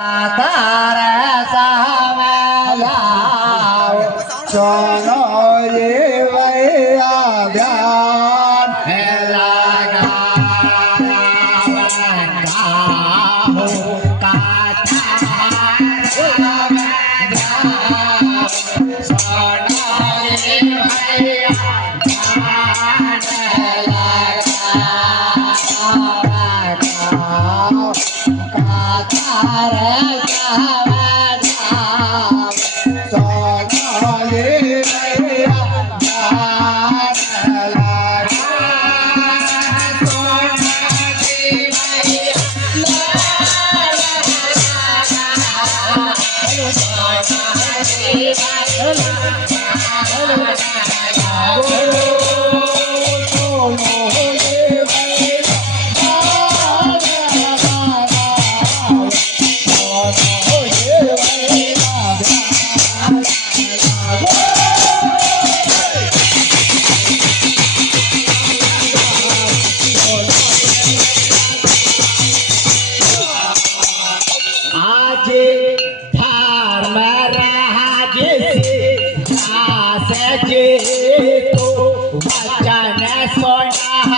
तारे सावलाओ सोनो ये भैया ध्यान है लगा हो सोनो ये भैया ध्यान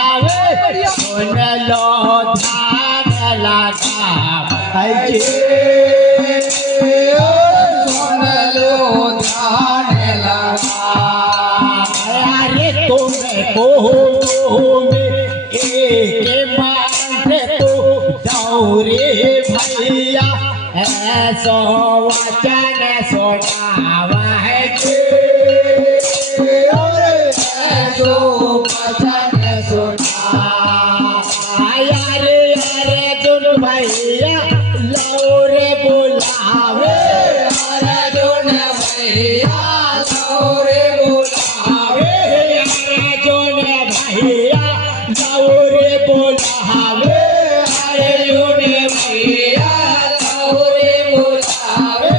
सुन लो ध्यान लगा सुन लो ध्यान लगा अरे तुमको एक मानते तो दौरे भैया ऐसो वचन सुनावा है ऐसो वचन भैया लौरे बुलावे अर्जुन भैया लौरे बुलावे अर्जुन भैया लौरे बुलावे अर्जुन भैया लौरे बुलावे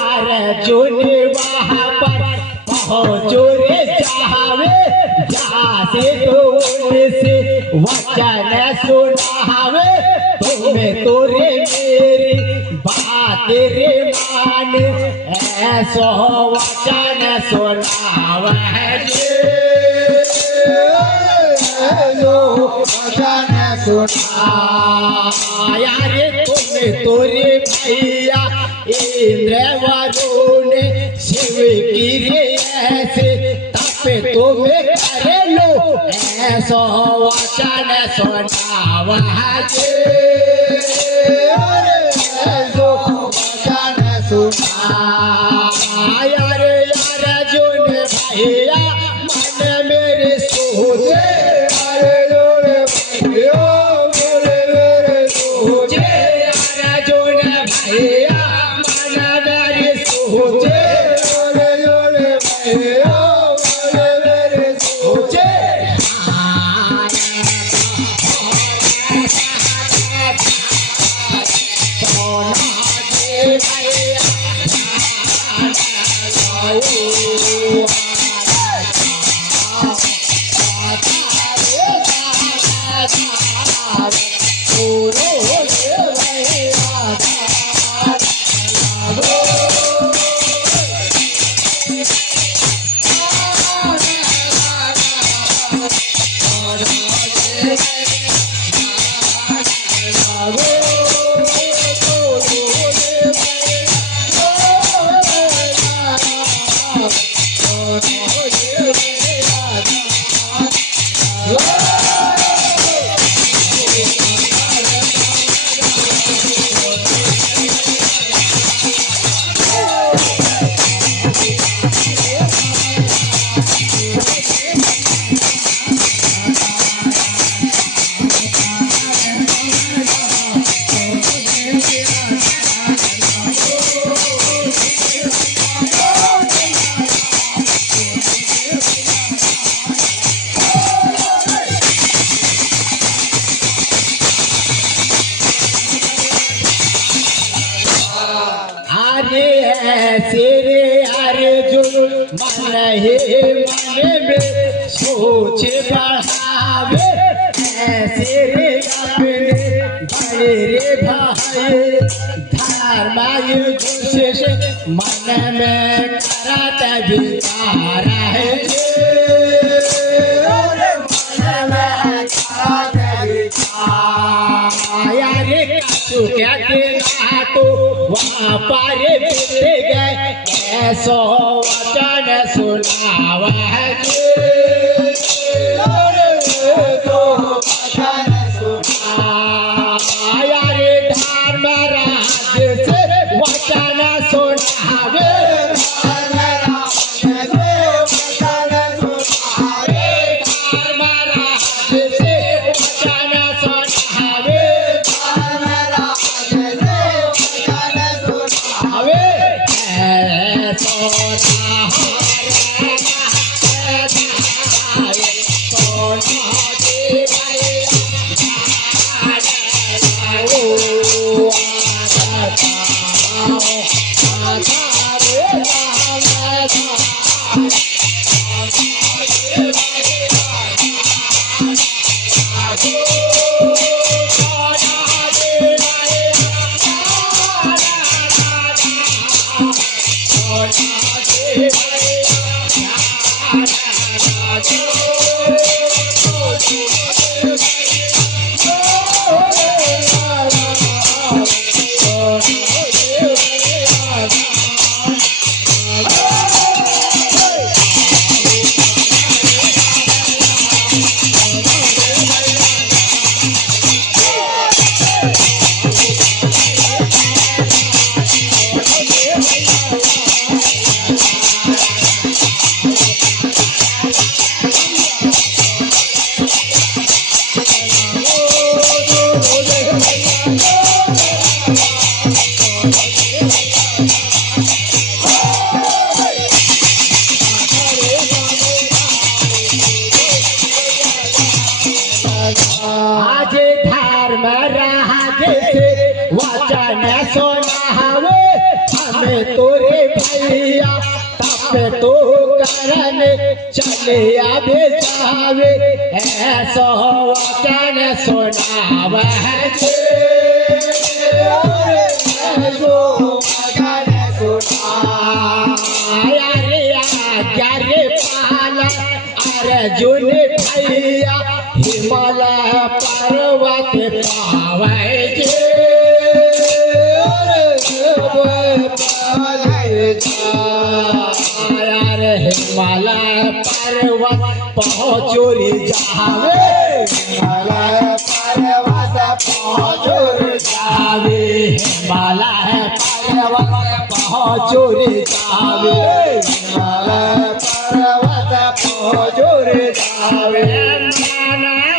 अर्जुन वहाँ पर पहुँचो रे चाहवे जहाँ से तो उनसे वचन सुनावे तुम्हें तो रे मेरी बात रे मान ऐसो वचन सुनावे वचन सुनाया रे तुम्हें तो रे भैया इंद्र वरुण शिव की रे ऐसे तप तुम्हें करे लो ऐसो वचन सुनावा ऐसो वचन सुनाया रे अर्जुन भैया मन मेरे सोचे अर्जुन भैया मेरे सोचे अर्जुन भैया Bye. अरे ऐसे रे अर्जुन मन ही मन में सोच बढ़ावे ऐसे रे अपने बड़े रे भाई धर्म से मन में करत विचार है क्या देना तो वहाँ पर बिते गए ऐसो वचन सुनावा यारे धर्मराज से वचन सुनावे आज धर्म राज से वचन सुनावे हमें तोरे भैया तब तो करन चले आवे जावे ऐसो वचन सुनावे अर्जुन भैया हिमालय पर्वत पावे हिमालय पर्वत पहुँचो रे जावे हिमालय पर्वत पहुँचो रे जावे हिमालय पर्वत पहुँचो रे जावे हिमालय पर्वत पहुँचो रे जावे